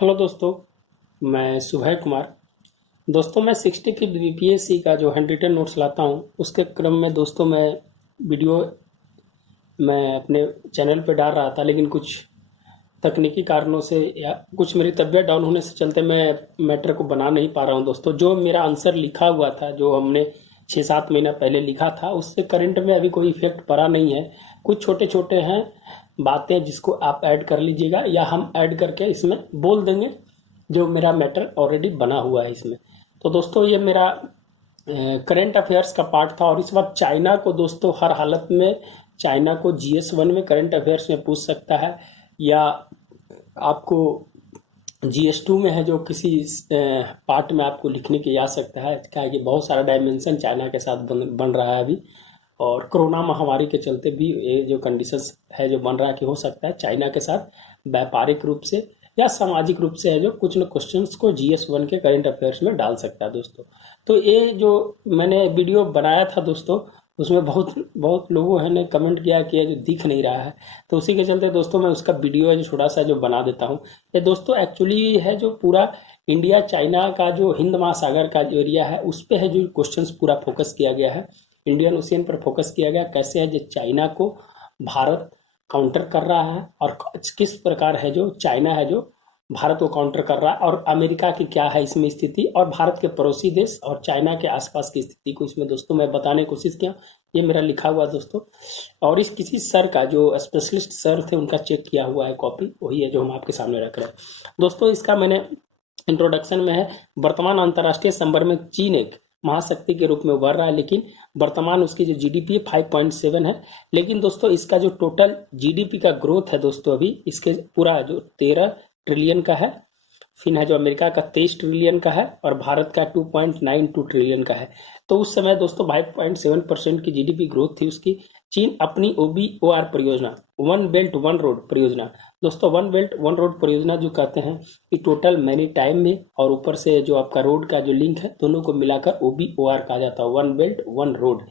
Hello दोस्तों, मैं सुभय कुमार। दोस्तों, मैं 60 की बीपीएससी का जो हैंड रिटन नोट्स लाता हूँ उसके क्रम में दोस्तों मैं वीडियो मैं अपने चैनल पे डाल रहा था, लेकिन कुछ तकनीकी कारणों से या कुछ मेरी तबीयत डाउन होने से चलते मैं मैटर को बना नहीं पा रहा हूँ। दोस्तों, जो मेरा आंसर लिखा हुआ था, जो हमने 6-7 महीना पहले लिखा था, उससे करंट में अभी कोई इफेक्ट पड़ा नहीं है। कुछ छोटे छोटे हैं बातें जिसको आप ऐड कर लीजिएगा या हम ऐड करके इसमें बोल देंगे, जो मेरा मैटर ऑलरेडी बना हुआ है इसमें। तो दोस्तों, ये मेरा करंट अफेयर्स का पार्ट था। और इस बार चाइना को दोस्तों हर हालत में, चाइना को GS1 में करंट अफेयर्स में पूछ सकता है, या आपको GS2 में है जो किसी पार्ट में आपको लिखने की आ सकता है। क्या है कि बहुत सारा डायमेंशन चाइना के साथ बन रहा है अभी, और कोरोना महामारी के चलते भी ये जो कंडीशंस है जो बन रहा है कि हो सकता है चाइना के साथ व्यापारिक रूप से या सामाजिक रूप से है जो कुछ न क्वेश्चंस को GS1 के करंट अफेयर्स में डाल सकता है दोस्तों। तो ये जो मैंने वीडियो बनाया था दोस्तों, उसमें बहुत बहुत लोगों ने कमेंट किया कि ये जो दिख नहीं रहा है, तो उसी के चलते दोस्तों मैं उसका वीडियो है जो थोड़ा सा जो बना देता हूँ। ये दोस्तों एक्चुअली है जो पूरा इंडिया चाइना का जो हिंद महासागर का जो एरिया है उस पे है जो क्वेश्चंस पूरा फोकस किया गया है। इंडियन ओशियन पर फोकस किया गया, कैसे है जो चाइना को भारत काउंटर कर रहा है और किस प्रकार है जो चाइना है जो भारत को काउंटर कर रहा है, और अमेरिका की क्या है इसमें स्थिति, और भारत के पड़ोसी देश और चाइना के आसपास की स्थिति को इसमें दोस्तों मैं बताने की कोशिश किया। ये मेरा लिखा हुआ दोस्तों, और इस किसी सर का जो स्पेशलिस्ट सर थे उनका चेक किया हुआ है कॉपी, वही है जो हम आपके सामने रख रहे हैं दोस्तों। इसका मैंने इंट्रोडक्शन में है, वर्तमान अंतर्राष्ट्रीय संदर्भ में चीन एक महाशक्ति के रूप में उभर रहा है, लेकिन वर्तमान उसकी जो जीडीपी है 5.7 है। लेकिन दोस्तों इसका जो टोटल जीडीपी का ग्रोथ है दोस्तों अभी इसके पूरा जो 13 ट्रिलियन का है, फिर है जो अमेरिका का 23 ट्रिलियन का है, और भारत का 2.92 ट्रिलियन का है। तो उस समय दोस्तों 5.7% की जीडीपी ग्रोथ थी उसकी। चीन अपनी OBOR परियोजना, वन बेल्ट वन रोड परियोजना, दोस्तों वन बेल्ट वन रोड परियोजना जो कहते हैं कि टोटल मैनी टाइम में और ऊपर से जो आपका रोड का जो लिंक है दोनों को मिलाकर OBOR कहा जाता है, वन बेल्ट वन रोड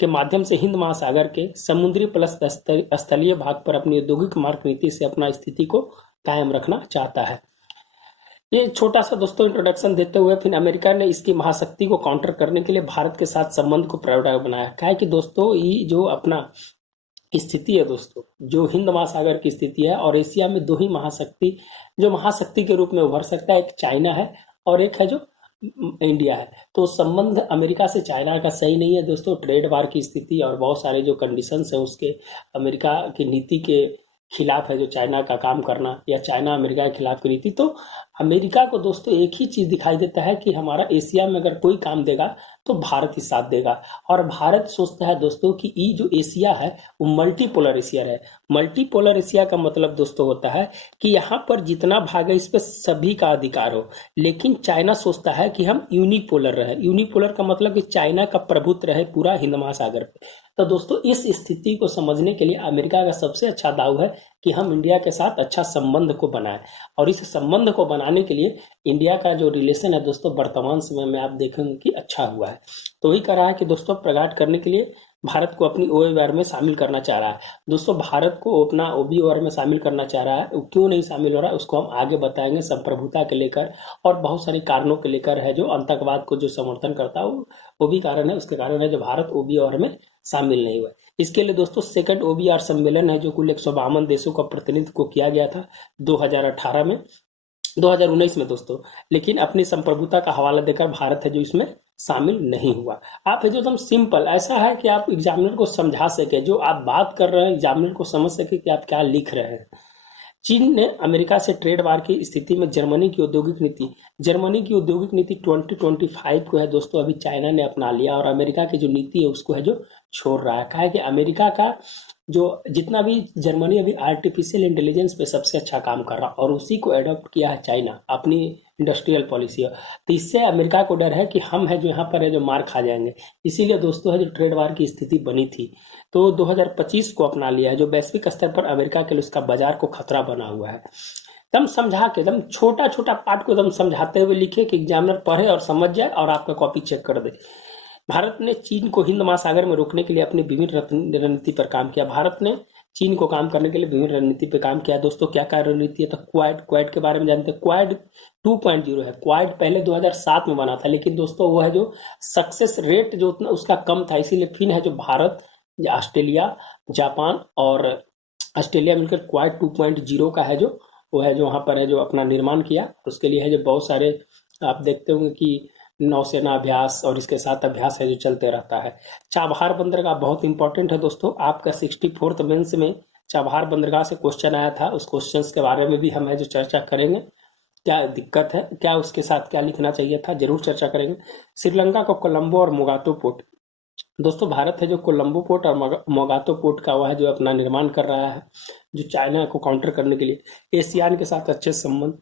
के माध्यम से हिंद महासागर के समुद्री प्लस स्थलीय भाग पर अपनी औद्योगिक मार्ग नीति से अपना स्थिति को कायम रखना चाहता है। ये छोटा सा दोस्तों इंट्रोडक्शन देते हुए फिर अमेरिका ने इसकी महाशक्ति को काउंटर करने के लिए भारत के साथ संबंध को प्रगाढ़ बनाया। क्या है कि दोस्तों ये जो अपना स्थिति है दोस्तों, जो हिंद महासागर की स्थिति है, और एशिया में दो ही महाशक्ति जो महाशक्ति के रूप में उभर सकता है, एक चाइना है और एक है जो इंडिया है। तो संबंध अमेरिका से चाइना का सही नहीं है दोस्तों। ट्रेड वार की स्थिति और बहुत सारे जो कंडीशंस है उसके अमेरिका की नीति के खिलाफ है जो चाइना का काम करना, या चाइना अमेरिका के खिलाफ की नीति। तो अमेरिका को दोस्तों एक ही चीज दिखाई देता है कि हमारा एशिया में अगर कोई काम देगा तो भारत ही साथ देगा, और भारत सोचता है दोस्तों कि ये जो एशिया है वो मल्टीपोलर एशिया है। मल्टीपोलर एशिया का मतलब दोस्तों होता है कि यहाँ पर जितना भाग है इस पर सभी का अधिकार हो, लेकिन चाइना सोचता है कि हम यूनिपोलर रहे। यूनिपोलर का मतलब कि चाइना का प्रभुत्व रहे पूरा हिंद महासागर पे। तो दोस्तों इस स्थिति को समझने के लिए अमेरिका का सबसे अच्छा दाव है कि हम इंडिया के साथ अच्छा संबंध को बनाएं, और इस संबंध को बनाने के लिए इंडिया का जो रिलेशन है दोस्तों वर्तमान समय में आप देखेंगे कि अच्छा हुआ है। तो वही कर रहा है कि दोस्तों प्रगाढ़ करने के लिए भारत को अपनी OBOR में शामिल करना चाह रहा है। दोस्तों भारत को अपना OBOR में शामिल करना चाह रहा है, वो क्यों नहीं शामिल हो रहा है उसको हम आगे बताएंगे। संप्रभुता के लेकर और बहुत सारे कारणों के लेकर है जो आतंकवाद को जो समर्थन करता है वो भी कारण है, उसके कारण है जो भारत OBOR में शामिल नहीं हुआ। इसके लिए दोस्तों सेकंड OBOR सम्मेलन है जो कुल 152 देशों का प्रतिनिधित्व को किया गया था 2018 में 2019 में दोस्तों, लेकिन अपनी संप्रभुता का हवाला देकर भारत है जो इसमें शामिल नहीं हुआ। आप है जो एकदम सिंपल ऐसा है कि आप एग्जामिनर को समझा सके, जो आप बात कर रहे हैं एग्जामिनर को समझ सके कि आप क्या लिख रहे हैं। चीन ने अमेरिका से ट्रेड वार की स्थिति में जर्मनी की औद्योगिक नीति 2025 को है दोस्तों अभी चाइना ने अपना लिया, और अमेरिका की जो नीति है उसको है जो छोड़ रहा है। कहा है कि अमेरिका का जो जितना भी जर्मनी अभी आर्टिफिशियल इंटेलिजेंस पे सबसे अच्छा काम कर रहा, और उसी को एडॉप्ट किया है चाइना अपनी इंडस्ट्रियल पॉलिसी। तो इससे अमेरिका को डर है कि हम है जो यहाँ पर है जो मार खा जाएंगे। इसीलिए दोस्तों है जो ट्रेड वार की स्थिति बनी थी तो 2025 को अपना लिया है, जो वैश्विक स्तर पर अमेरिका के लिए उसका बाजार को खतरा बना हुआ है। एकदम समझा के एकदम छोटा छोटा पार्ट को एकदम समझाते हुए लिखे कि एग्जामिनर पढ़े और समझ जाए और आपका कॉपी चेक कर दे। भारत ने चीन को हिंद महासागर में रोकने के लिए अपनी विभिन्न रणनीति पर काम किया। भारत ने चीन को काम करने के लिए विभिन्न रणनीति पे काम किया। दोस्तों क्या क्या रणनीति है, तो क्वाड के बारे में जानते हैं। क्वाड 2.0 है। क्वाड पहले 2007 में बना था, लेकिन दोस्तों वो है जो सक्सेस रेट जो उतना उसका कम था, इसीलिए फिर है जो भारत, ऑस्ट्रेलिया, जापान और ऑस्ट्रेलिया मिलकर क्वाड 2.0 का है जो वो है जो वहाँ पर है जो अपना निर्माण किया। उसके लिए है जो बहुत सारे आप देखते होंगे कि नौसेना अभ्यास और इसके साथ अभ्यास है जो चलते रहता है। चाबहार बंदरगाह बहुत इंपॉर्टेंट है दोस्तों, आपका 64th मेंस में चाबहार बंदरगाह से क्वेश्चन आया था। उस क्वेश्चन के बारे में भी हम है जो चर्चा करेंगे, क्या दिक्कत है, क्या उसके साथ क्या लिखना चाहिए था, जरूर चर्चा करेंगे। श्रीलंका को कोलंबो और मोगातो पोर्ट, दोस्तों भारत है जो कोलंबो पोर्ट और मोगातो पोर्ट का वह है जो अपना निर्माण कर रहा है, जो चाइना को काउंटर करने के लिए। एशियान के साथ अच्छे संबंध,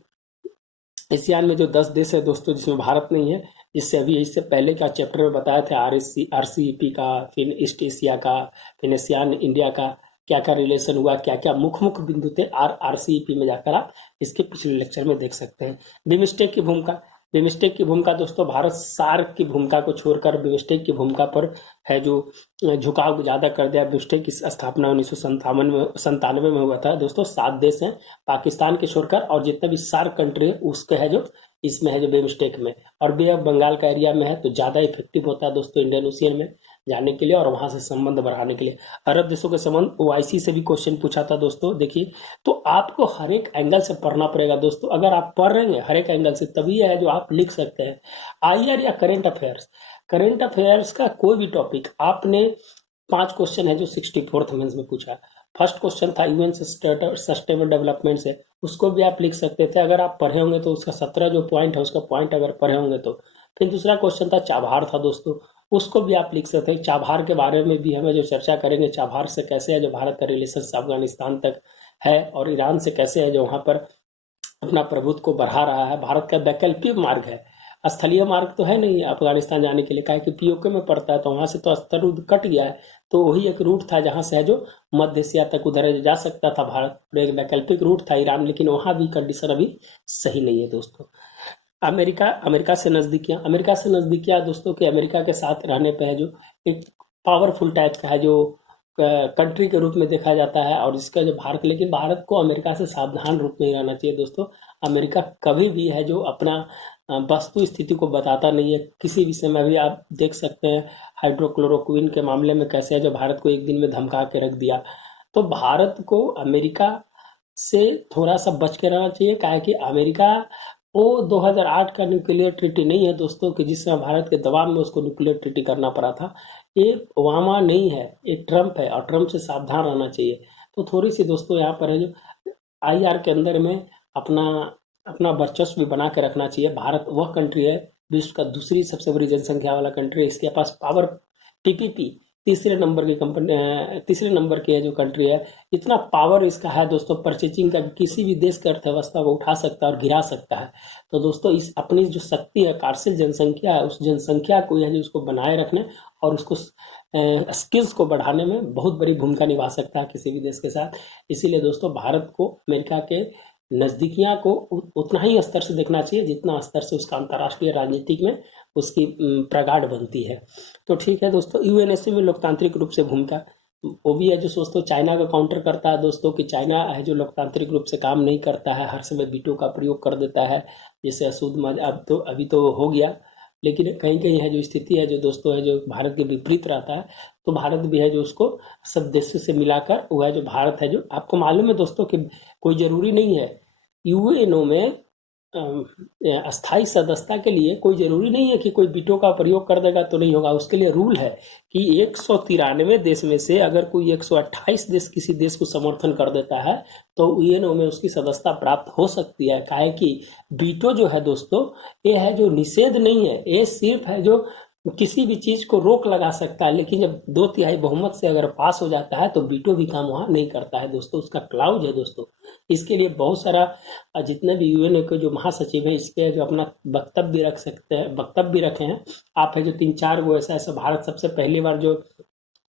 एशियान में जो 10 देश है दोस्तों जिसमें भारत नहीं है, जिससे अभी इससे पहले का चैप्टर में बताया था RCEP का, फिर ईस्ट एशिया का, फिर एशियान इंडिया का क्या क्या रिलेशन हुआ, क्या क्या मुख्य मुख्य बिंदु थे। RCEP में जाकर आप इसके पिछले लेक्चर में देख सकते हैं। बिमस्टेक की भूमिका, बिमस्टेक की भूमिका दोस्तों, भारत सार्क की भूमिका को छोड़कर बिमस्टेक की भूमिका पर है जो झुकाव ज्यादा कर दिया। बिमस्टेक की स्थापना 1997 में हुआ था दोस्तों। 7 देश हैं पाकिस्तान के छोड़कर, और जितने भी सार्क कंट्री है उसके है जो इसमें है जो बिमस्टेक में, और बे ऑफ बंगाल का एरिया में है, तो ज्यादा इफेक्टिव होता है दोस्तों इंडियन ओशियन में जाने के लिए और वहां से संबंध बढ़ाने के लिए। अरब देशों के संबंध OIC से भी क्वेश्चन पूछा था दोस्तों। देखिए, तो आपको हर एक एंगल से पढ़ना पड़ेगा दोस्तों। अगर आप पढ़ रहे हैं हर एक एंगल से, तभी है जो आप लिख सकते हैं। IR या करेंट अफेयर्स, करेंट अफेयर्स का कोई भी टॉपिक आपने 5 क्वेश्चन है जो 64th मेंस में पूछा। फर्स्ट क्वेश्चन था UN सस्टेनेबल डेवलपमेंट से, उसको भी आप लिख सकते थे अगर आप पढ़े होंगे तो। उसका 17 जो पॉइंट है उसका पॉइंट अगर पढ़े होंगे तो। फिर दूसरा क्वेश्चन था चाबहार था दोस्तों, उसको भी आप लिख सकते हैं। चाबहार के बारे में भी हमें जो चर्चा करेंगे, चाबहार से कैसे है जो भारत का रिलेशन अफगानिस्तान तक है, और ईरान से कैसे है जो वहां पर अपना प्रभुत्व को बढ़ा रहा है। भारत का वैकल्पिक मार्ग है, स्थलीय मार्ग तो है नहीं अफगानिस्तान जाने के लिए, काहे कि POK में पड़ता है, तो वहां से तो स्तर कट गया है। तो वही एक रूट था जहां से है जो मध्य एशिया तक उधर जा सकता था भारत, एक वैकल्पिक रूट था ईरान, लेकिन वहां भी कंडीशन अभी सही नहीं है दोस्तों। अमेरिका, अमेरिका से नजदीकियां, अमेरिका से नजदीकियां दोस्तों के अमेरिका के साथ रहने पे है जो एक पावरफुल टाइप का है जो कंट्री के रूप में देखा जाता है, और इसका जो भारत, लेकिन भारत को अमेरिका से सावधान रूप में ही रहना चाहिए दोस्तों। अमेरिका कभी भी है जो अपना वस्तु स्थिति को बताता नहीं है किसी विषय में। भी आप देख सकते हैं हाइड्रोक्लोरोक्विन के मामले में कैसे है जो भारत को एक दिन में धमका के रख दिया। तो भारत को अमेरिका से थोड़ा सा बच के रहना चाहिए, काहे कि अमेरिका वो 2008 का न्यूक्लियर ट्रीटी नहीं है दोस्तों, कि जिस समय भारत के दबाव में उसको न्यूक्लियर ट्रीटी करना पड़ा था। ये ओबामा नहीं है, ये ट्रंप है, और ट्रंप से सावधान रहना चाहिए। तो थोड़ी सी दोस्तों यहाँ पर है जो IR के अंदर में अपना अपना वर्चस्व भी बना के रखना चाहिए। भारत वह कंट्री है, विश्व का दूसरी सबसे बड़ी जनसंख्या वाला कंट्री है, इसके पास पावर PPP तीसरे नंबर की कंपनी, तीसरे नंबर की है जो कंट्री है। इतना पावर इसका है दोस्तों परचेजिंग का, किसी भी देश की अर्थव्यवस्था को उठा सकता है और गिरा सकता है। तो दोस्तों इस अपनी जो शक्ति है, कार्यशील जनसंख्या है, उस जनसंख्या को है जो उसको बनाए रखने और उसको स्किल्स को बढ़ाने में बहुत बड़ी भूमिका निभा सकता है किसी भी देश के साथ। इसीलिए दोस्तों भारत को अमेरिका के नजदीकियां को उतना ही स्तर से देखना चाहिए जितना स्तर से उसका अंतर्राष्ट्रीय राजनीतिक में उसकी प्रगाढ़ बनती है। तो ठीक है दोस्तों, UNSC में लोकतांत्रिक रूप से भूमिका, वो भी है जो दोस्तों चाइना का काउंटर करता है दोस्तों, कि चाइना है जो लोकतांत्रिक रूप से काम नहीं करता है, हर समय वीटो का प्रयोग कर देता है, जैसे अब तो अभी तो हो गया, लेकिन कहीं कहीं है जो स्थिति है जो दोस्तों है जो भारत के विपरीत रहता है। तो भारत भी है जो उसको सब देशों से मिलाकर वो है जो भारत है जो, आपको मालूम है दोस्तों कि कोई जरूरी नहीं है UNO में अस्थाई सदस्यता के लिए कोई जरूरी नहीं है कि कोई वीटो का प्रयोग कर देगा तो नहीं होगा। उसके लिए रूल है कि 193 देश में से अगर कोई 128 देश किसी देश को समर्थन कर देता है तो UNO में उसकी सदस्यता प्राप्त हो सकती है। काहे कि वीटो जो है दोस्तों, ये है जो निषेध नहीं है, ये सिर्फ है जो किसी भी चीज को रोक लगा सकता है, लेकिन जब 2/3 बहुमत से अगर पास हो जाता है तो वीटो भी काम वहां नहीं करता है दोस्तों, उसका क्लाउज है दोस्तों। इसके लिए बहुत सारा जितने भी UNO के जो महासचिव है इस पे जो अपना वक्तव्य भी रख सकते हैं, वक्तव्य भी रखे हैं। आप है जो 3-4 वो ऐसा ऐसा, भारत सबसे पहली बार जो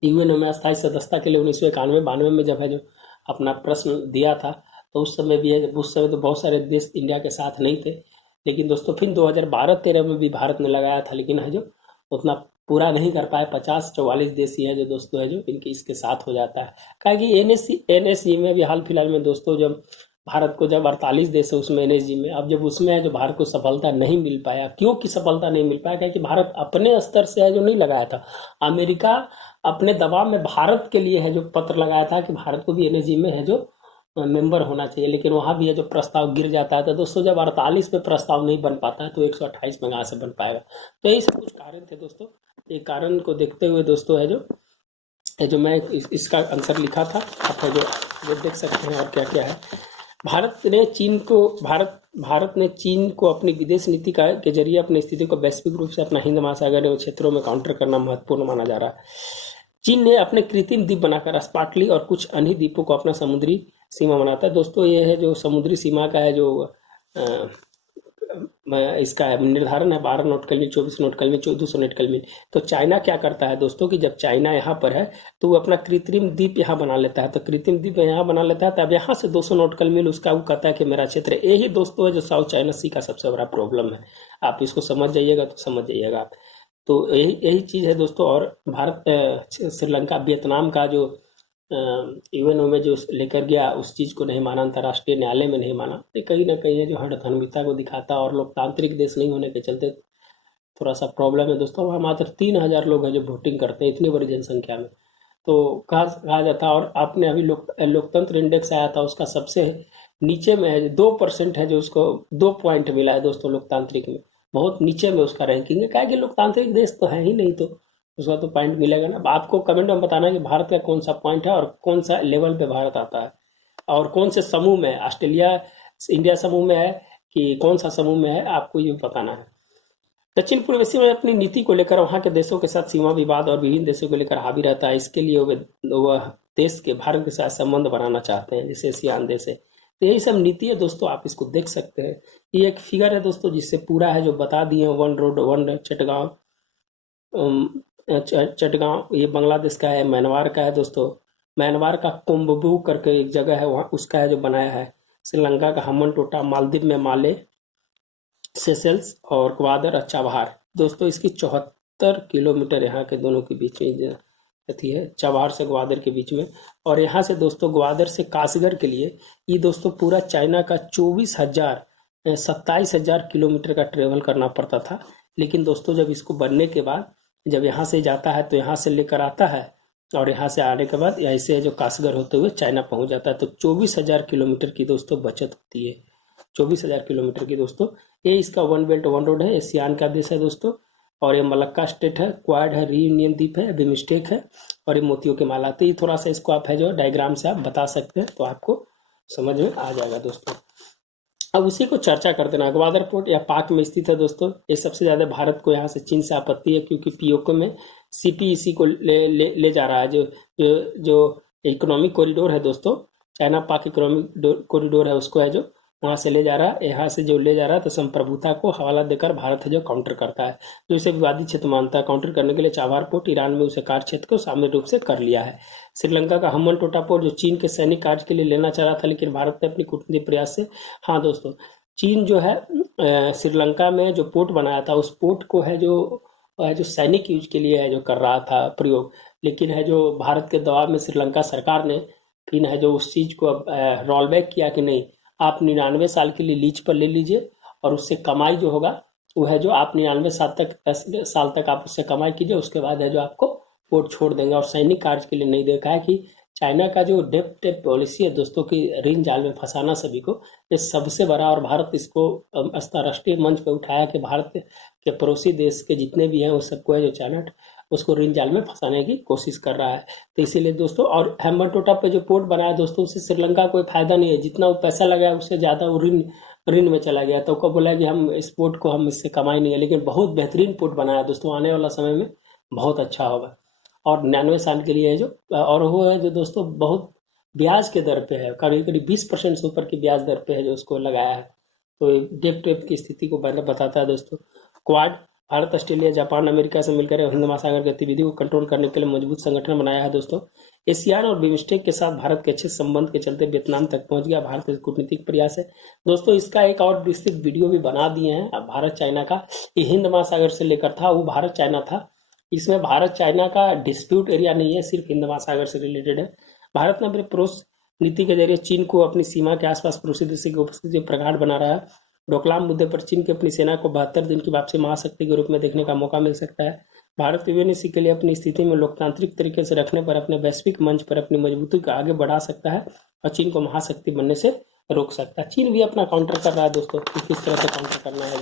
UNO में अस्थायी सदस्यता के लिए 1991-92 में जब है जो अपना प्रश्न दिया था, तो उस समय भी है, उस समय तो बहुत सारे देश इंडिया के साथ नहीं थे, लेकिन दोस्तों फिर 2012-13 में भी भारत ने लगाया था, लेकिन है जो उतना पूरा नहीं कर पाए। 50-44 देश ही है जो दोस्तों है जो इनके इसके साथ हो जाता है। क्या कि एनएसजी में भी हाल फिलहाल में दोस्तों जब भारत को जब 48 देश है उसमें एनएसजी में, अब जब उसमें है जो भारत को सफलता नहीं मिल पाया। क्यों कि सफलता नहीं मिल पाया? क्योंकि भारत अपने स्तर से है जो नहीं लगाया था। अमेरिका अपने दबाव में भारत के लिए है जो पत्र लगाया था कि भारत को भी एनएसजी में है जो मेंबर होना चाहिए, लेकिन वहां भी है जो प्रस्ताव गिर जाता है। तो दोस्तों जब 48 पे प्रस्ताव नहीं बन पाता है तो 128 में कहाँ से बन पाएगा? तो यही सब कुछ कारण थे दोस्तों। एक कारण को देखते हुए दोस्तों है जो मैं इसका आंसर लिखा था, आप है जो देख सकते हैं। और क्या क्या है, भारत ने चीन को अपनी विदेश नीति के जरिए अपनी स्थिति को वैश्विक रूप से अपना हिंद महासागर एवं क्षेत्रों में काउंटर करना महत्वपूर्ण माना जा रहा है। चीन ने अपने कृत्रिम द्वीप बनाकर स्पार्टली और कुछ अन्य द्वीपों को अपना समुद्री सीमा बनाता है। दोस्तों ये है जो समुद्री सीमा का है जो इसका निर्धारण है 12 नॉटिकल मील, 24 नॉटिकल मील, 1400 नॉटिकल मील। तो चाइना क्या करता है दोस्तों कि जब चाइना यहाँ पर है तो वो अपना कृत्रिम द्वीप यहाँ बना लेता है। तो कृत्रिम द्वीप यहाँ बना लेता है, तब यहाँ से 200 नॉटिकल मील उसका वो कहता है कि मेरा क्षेत्र है। यही दोस्तों है जो साउथ चाइना सी का सबसे बड़ा प्रॉब्लम है। आप इसको समझ जाइएगा तो समझ जाइएगा आप। तो यही चीज़ है दोस्तों। और भारत श्रीलंका वियतनाम का जो यूएनओ में जो लेकर गया उस चीज़ को नहीं माना, अंतर्राष्ट्रीय न्यायालय में नहीं माना। ये कहीं ना कहीं है जो हठधर्मिता को दिखाता और लोकतांत्रिक देश नहीं होने के चलते थोड़ा सा प्रॉब्लम है दोस्तों। वहाँ मात्र 3000 लोग हैं जो वोटिंग करते हैं इतनी बड़ी जनसंख्या में। तो कहा जाता है। और आपने अभी लोकतंत्र इंडेक्स आया था, उसका सबसे नीचे में है 2% है जो उसको 2 पॉइंट मिला है दोस्तों लोकतांत्रिक में। बहुत नीचे में उसका रैंकिंग है। क्या कि लोकतांत्रिक देश तो है ही नहीं, तो उसका तो पॉइंट मिलेगा ना। अब आपको कमेंट में बताना है कि भारत का कौन सा पॉइंट है और कौन सा लेवल पे भारत आता है और कौन से समूह में, ऑस्ट्रेलिया इंडिया समूह में है कि कौन सा समूह में है, आपको ये बताना है। दक्षिण पूर्व एशिया में अपनी नीति को लेकर वहां के देशों के साथ सीमा विवाद और विभिन्न देशों को लेकर हावी रहता है। इसके लिए वह देश के भारत के साथ संबंध बनाना चाहते हैं जैसे एशियान देश है। तो यही सब नीति है दोस्तों, आप इसको देख सकते हैं। ये एक फिगर है दोस्तों जिससे पूरा है जो बता दिए हैं। वन रोड वन चटगांव ये बांग्लादेश का है, म्यांमार का है दोस्तों। म्यांमार का कोम्बू करके एक जगह है वहाँ, उसका है जो बनाया है। श्रीलंका का हम्बन टोटा, मालदीव में माले, सेशेल्स और ग्वादर चाबहार दोस्तों। इसकी 74 किलोमीटर यहाँ के दोनों के बीच में अथी है, चाबहार से ग्वादर के बीच में। और यहाँ से दोस्तों ग्वादर से कासगढ़ के लिए ये दोस्तों पूरा चाइना का 27,000 किलोमीटर का ट्रेवल करना पड़ता था। लेकिन दोस्तों जब इसको बनने के बाद जब यहाँ से जाता है तो यहाँ से लेकर आता है और यहाँ से आने के बाद ऐसे जो कासगढ़ होते हुए चाइना पहुँच जाता है। तो 24,000 किलोमीटर की दोस्तों बचत होती है। 24,000 किलोमीटर की दोस्तों। ये इसका वन बेल्ट वन रोड है, एशियान का देश है दोस्तों। और ये मलक्का स्टेट है, क्वाड है, रीयूनियन द्वीप है, बिमस्टेक है और ये मोतियों के माला। तो ये थोड़ा सा इसको आप है जो डायग्राम से आप बता सकते हैं तो आपको समझ में आ जाएगा दोस्तों। अब उसी को चर्चा कर देना। ग्वादर पोर्ट या पाक में स्थित है दोस्तों। ये सबसे ज्यादा भारत को यहाँ से चीन से आपत्ति है क्योंकि पीओके में सीपीईसी को ले जा रहा है। जो इकोनॉमिक कॉरिडोर है दोस्तों, चाइना पाक इकोनॉमिक कॉरिडोर है, उसको है जो वहां से ले जा रहा है। यहाँ से जो ले जा रहा है तो संप्रभुता को हवाला देकर भारत है जो काउंटर करता है, जो इसे विवादित क्षेत्र मानता है। काउंटर करने के लिए चाबहार पोर्ट ईरान में उसे कार्य क्षेत्र को सामूहिक रूप से कर लिया है। श्रीलंका का हम्बन टोटा पोर्ट जो चीन के सैनिक कार्य के लिए लेना चाह रहा था, लेकिन भारत ने अपनी कूटनीतिक प्रयास से, हाँ दोस्तों, चीन जो है श्रीलंका में जो पोर्ट बनाया था उस पोर्ट को है जो सैनिक यूज के लिए है जो कर रहा था प्रयोग। लेकिन है जो भारत के दबाव में श्रीलंका सरकार ने फिर है जो उस चीज को रोल बैक किया कि नहीं, आप 99 साल के लिए लीज पर ले लीजिए और उससे कमाई जो होगा वो है जो आप 99 साल तक आप उससे कमाई कीजिए, उसके बाद है जो आपको पोर्ट छोड़ देंगे और सैनिक कार्य के लिए नहीं। देखा है कि चाइना का जो डेप्ट पॉलिसी है दोस्तों की ऋण जाल में फंसाना सभी को, ये सबसे बड़ा। और भारत इसको अंतर्राष्ट्रीय मंच पर उठाया कि भारत के पड़ोसी देश के जितने भी हैं वो सबको है जो चाइना उसको ऋण जाल में फंसाने की कोशिश कर रहा है। तो इसीलिए दोस्तों, और हम्बन टोटा पे जो पोर्ट बनाया दोस्तों उससे श्रीलंका कोई फायदा नहीं है। जितना वो पैसा लगाया उससे ज्यादा वो ऋण में चला गया। तो को बोला कि हम इस पोर्ट को हम इससे कमाई नहीं है, लेकिन बहुत बेहतरीन पोर्ट बनाया दोस्तों, आने वाला समय में बहुत अच्छा होगा। और 99 साल के लिए है जो, और वो है जो दोस्तों बहुत ब्याज के दर पे है, करीब करीब 20% से ऊपर की ब्याज दर पे है जो उसको लगाया है। तो डेप्ट वेप की स्थिति को बताता है दोस्तों। Quad Bharat, Australia, Japan, America से मिलकर हिंद महासागर गतिविधि को कंट्रोल करने के लिए मजबूत संगठन बनाया है दोस्तों। एशियान और बिमस्टेक के साथ भारत के अच्छे संबंध के चलते वियतनाम तक पहुंच गया। भारत का कूटनीतिक प्रयास है दोस्तों। इसका एक और विस्तृत वीडियो भी बना दिए हैं। अब भारत चाइना का ये हिंद महासागर से लेकर था, वो भारत चाइना था, इसमें भारत चाइना का डिस्प्यूट एरिया नहीं है, सिर्फ हिंद महासागर से रिलेटेड है। भारत ने अपने पड़ोस नीति के जरिए चीन को अपनी सीमा के आसपास पड़ोसी देश की उपस्थिति प्रगाढ़ बना रहा है। डोकलाम मुद्दे पर चीन की अपनी सेना को 72 दिन की वापसी महाशक्ति के रूप में देखने का मौका मिल सकता है। भारत यूएनएससी के लिए अपनी स्थिति में लोकतांत्रिक तरीके से रखने पर अपने वैश्विक मंच पर अपनी मजबूती को आगे बढ़ा सकता है और चीन को महाशक्ति बनने से रोक सकता है। चीन भी अपना काउंटर कर रहा है दोस्तों, किस तरह से काउंटर करना है।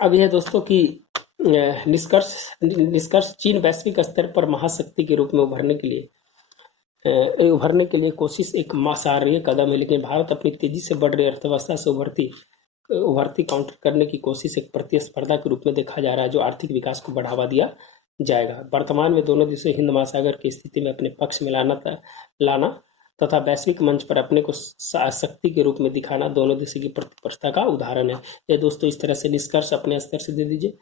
अब यह दोस्तों की निष्कर्ष चीन वैश्विक स्तर पर महाशक्ति के रूप में उभरने के लिए कोशिश एक मासार्य कदम है, लेकिन भारत अपनी तेजी से बढ़ रही अर्थव्यवस्था से उभरती काउंटर करने की कोशिश एक प्रतिस्पर्धा के रूप में देखा जा रहा है, जो आर्थिक विकास को बढ़ावा दिया जाएगा। वर्तमान में दोनों देशों हिंद महासागर की स्थिति में अपने पक्ष में लाना तथा वैश्विक मंच पर अपने को शक्ति के रूप में दिखाना दोनों देशों की प्रतिस्पर्धा का उदाहरण है। ये दोस्तों इस तरह से निष्कर्ष अपने स्तर से दे दीजिए।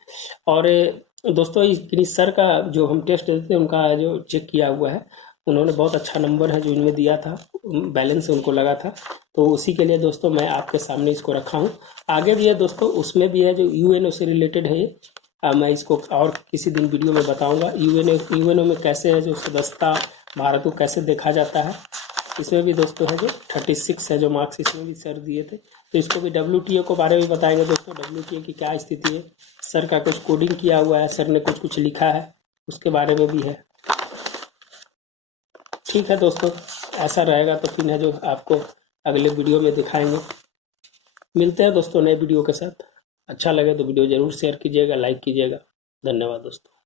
और दोस्तों इस सर का जो हम टेस्ट देते हैं उनका जो चेक किया हुआ है, उन्होंने बहुत अच्छा नंबर है जो इनमें दिया था, बैलेंस उनको लगा था, तो उसी के लिए दोस्तों मैं आपके सामने इसको रखा हूँ। आगे भी है दोस्तों, उसमें भी है जो यूएनओ से रिलेटेड है। मैं इसको और किसी दिन वीडियो में बताऊंगा यूएनओ में कैसे है जो सदस्यता भारत को कैसे देखा जाता है। इसमें भी दोस्तों है जो 36 है जो मार्क्स इसमें भी सर दिए थे, तो इसको भी WTO को बारे में बताएंगे दोस्तों, WTO की क्या स्थिति है। सर का कुछ कोडिंग किया हुआ है, सर ने कुछ लिखा है, उसके बारे में भी है। ठीक है दोस्तों, ऐसा रहेगा तो फिर है जो आपको अगले वीडियो में दिखाएंगे। मिलते हैं दोस्तों नए वीडियो के साथ। अच्छा लगे तो वीडियो ज़रूर शेयर कीजिएगा, लाइक कीजिएगा। धन्यवाद दोस्तों।